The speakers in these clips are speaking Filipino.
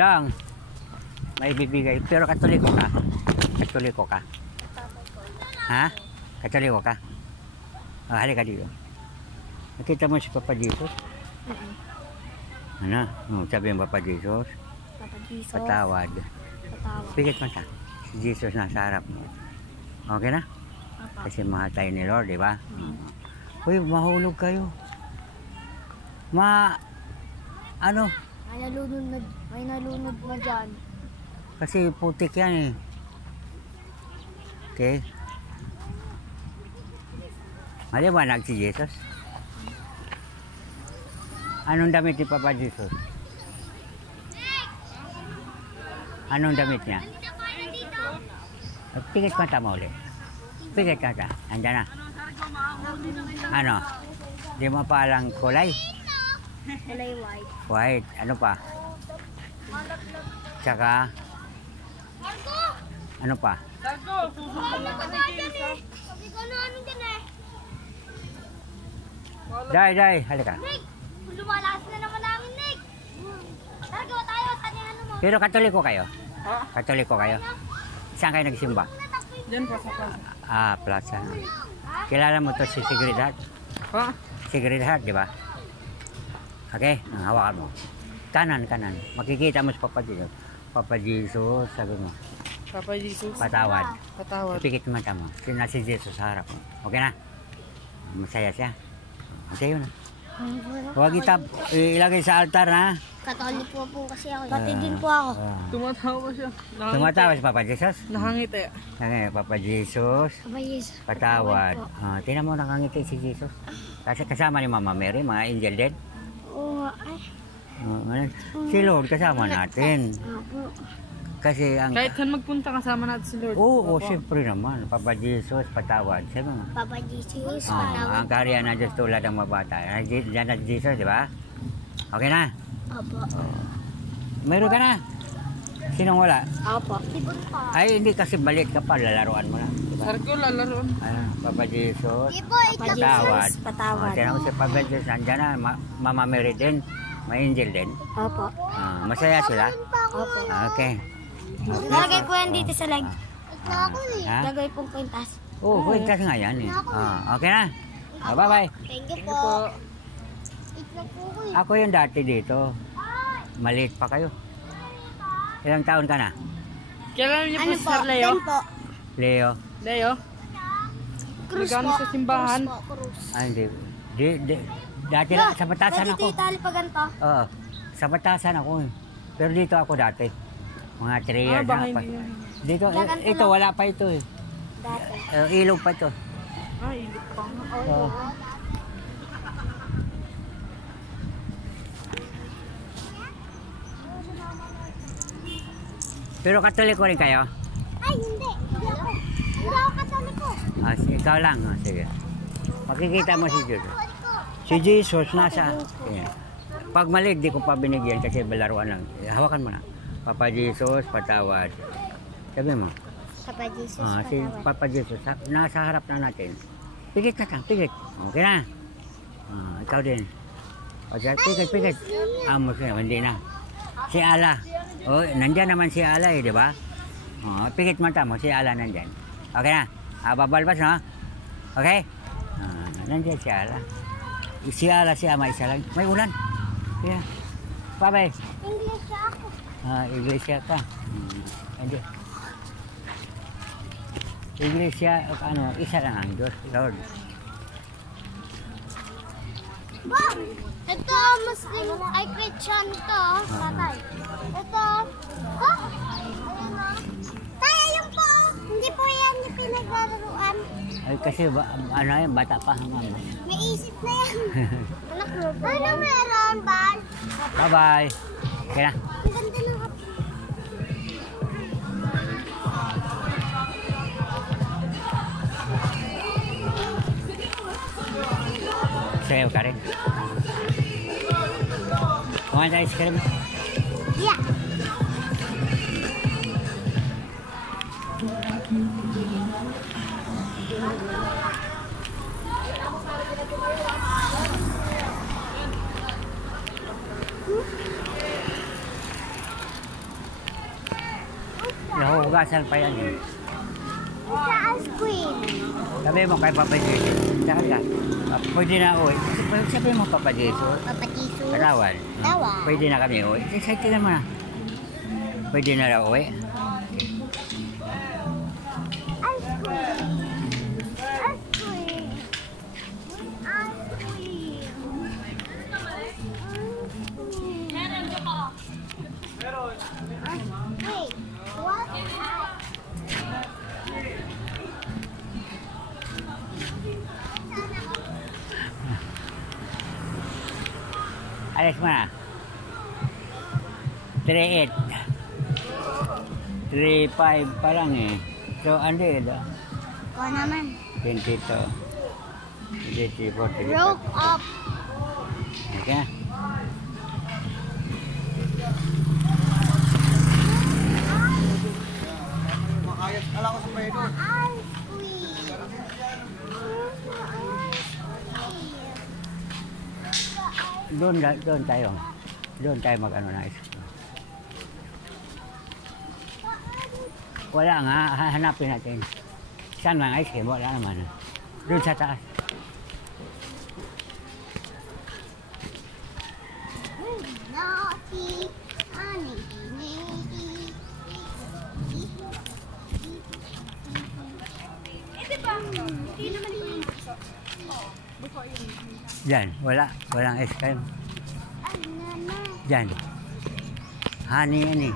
Dang, may bibigay. Pero katoliko ka? Katoliko ka? Ha? Katoliko ka? Oh, halika dito. Nakita mo si Papa Jesus? Ano? Sabi mo Papa Jesus? Papa Jesus. Patawad. Patawad. Pigit mo siya. Si Jesus nasa harap mo. Okay na? Papa. Kasi mahal tayo ni Lord, di ba? Uy, mahulog kayo. Ano? May nalunod na dyan. Kasi putik yan eh. Okay? Maliwanag si Jesus. Anong damit ni Papa Jesus? Anong damit niya? Pigit mata mo ulit. Pigit mata. Andyan na. Ano? Di mo pa alang kulay? Kulay white. White. Ano pa? Tsaka? Ano pa? Day, halika. Nick! Lumalakas na naman namin, Nick! Taragawa tayo, tanihan mo. Pero katoliko kayo? Katoliko kayo? Saan kayo nagsimba? Diyan po sa plaza. Ah, plaza. Kilala mo to si Sigridad? Ha? Sigridad, di ba? Okay, hawakan mo. Kanan. Makikita mo si Papa Jesus. Papa Jesus, sabi mo. Papa Jesus. Patawad. Patawad. Ipikit mo mata mo. Sina si Jesus sa harap mo. Okay na? Masaya siya. Okay yun na. Huwag ilagay sa altar na. Katoliko po kasi ako. Pati din po ako. Tumatawa siya. Tumatawa si Papa Jesus? Nakangiti. Okay, Papa Jesus. Papa Jesus. Patawad. Tingnan mo nakangiti si Jesus. Kasi kasama ni Mama Mary, mga angel din. Oo, ay. Si Lord kasama natin. Opo. Kasi ang... Kahit saan magpunta kasama natin si Lord. Oo, siyempre naman. Papa Jesus, patawad. Sabi mo. Papa Jesus, Ang patawad. karya na Diyos tulad ng mga bata. Diyan na Jesus, di ba? Okay na? Opo. Mayroon ka na? Sinong wala? Opo. Ibon pa. Ay, hindi kasi balit ka pa. Lalaroan mo na. Diba? Sarko, lalaroon. Papa Jesus, Ipo, patawad. patawad. Kaya naman si Papa Jesus, andyan na. Mama Mary din. May angel din. Opo. Masaya sila? Opo. Okay. Lagay ko yan dito sa leg. Ha? Lagay pong kwintas. Oo, kwintas nga yan eh. Okay na? Bye-bye. Thank you Ito po. Ako yung dati dito. Maliit pa kayo. Ilang taon ka na? Kailan niyo po si Sir Leo? po. Leo? Leo? Cruz Nagano po. sa simbahan? Cruz po, cruz. Hindi. Dati lang, sa batasan Pwede ako. titali pa ganito. Oo. Sa batasan ako eh. Pero dito ako dati. Mga 3 years baka na pa. hindi. Dito, ito wala pa ito eh. Dati. Ilog pa ito. Ilip pa nga. Oo. Pero katoliko rin kayo? Ay, hindi. Hindi ako katoliko. Ikaw lang. Sige. Makikita mo si Jesus. Si Jesus nasa... Yeah. Pag mali, di ko pa binigyan kasi balaruan lang. Hawakan mo na. Papa Jesus, patawad. Sabi mo. Papa Jesus, Si Papa Jesus, nasa harap na natin. Pigit na lang, pigit. Okay na. Ikaw din. Pigit. Amos na, hindi na. Si Ala. Nandyan naman si Ala eh, di ba? Pigit mata mo, si Ala nandyan. Okay na. Babalbas, no? Okay? Nandyan si Ala. Si Ala, si Ama, isa lang. May ulan. Yeah. Bye-bye. English ako. Iglesia ka. Hindi. Iglesia, isa lang ang Diyos, Lord. Wow! Ito, Muslim, ay Christian ito, tatay. Ito, ayan o. Tayo yun po, hindi po yan yung pinaglalaruan. Ay, kasi yan, bata pa mama. May isip na yan. Ano meron, Bal? Bye-bye. Okay na. Ang ganda ng hap. Sayo ka rin. Kumain tayo ice cream. Yeah. Nahuhugasan pa yan eh. Sa ice cream. Sabi mo kay Papa Jesus. Saan ka? Pwede na uwi. Sabi mo Papa Jesus. Papa Tisu. Tawan. Tawan. Pwede na kami uwi. Excited mo na. Pwede na raw uwi. Ice cream. Ice cream. Ice cream. Wait, what? Alis mo na. 3.8. 3.5 pa lang eh. So, ano yun? Ko naman. 22. 24. Broke up. Okay. Ice cream. Doon tayo. Doon tayo mag-ano na ice cream. Wala nga, hanapin natin. Saan nga ice cream? Wala naman. Doon sa taas. Naughty, honey, Diyan, wala. Walang ice cream. Diyan. Honey yan eh.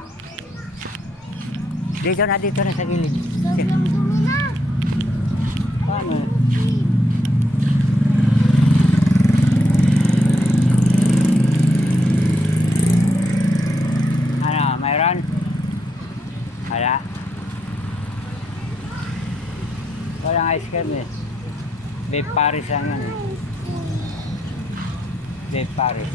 Dito na sa gilid. Sobrang dumi na. Paano? Ano, mayroon? Wala. Walang ice cream eh. Beef Paris lang yan eh. Beef Paris.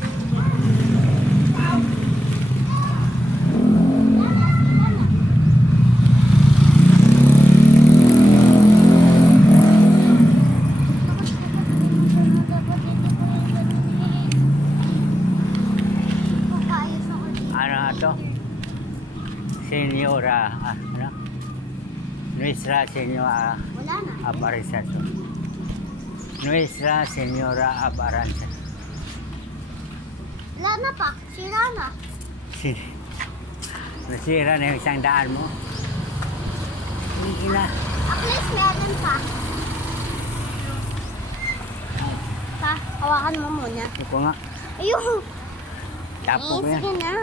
Ano to? Senyora, ano? Nuestra Senyora Wala na. Aparizato. Nuestra Senyora Aparanza. Wala na pa. Sira na. Nasira na yung isang daan mo. Ina. At least meron pa. Pa, hawakan mo muna. Ito nga. Ayun. Tapo ko yan. Sige na.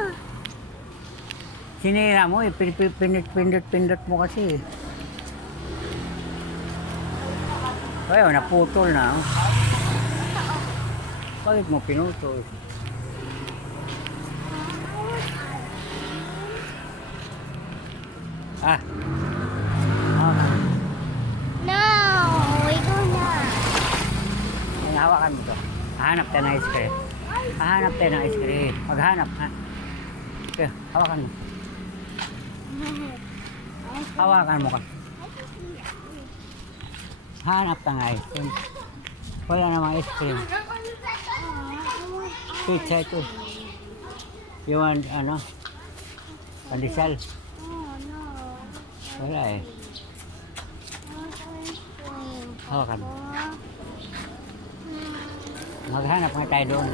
Sinira mo eh. Pindot mo kasi. Ayaw, naputol na. Oh. Bakit mo pinutol? Ah. No, ikaw na. Hawakan mo to. Hahanap tayo ng ice cream. Hahanap tayo ng ice cream. Maghanap ha. Okay, hawakan mo. Hawakan mo ka. Hanap tayo ng ice cream. Wala namang ice cream. Pizza ito. You want ano? Pandesal? Oh, no. Wala eh. Hawakan mo. Maghanap nga tayo doon.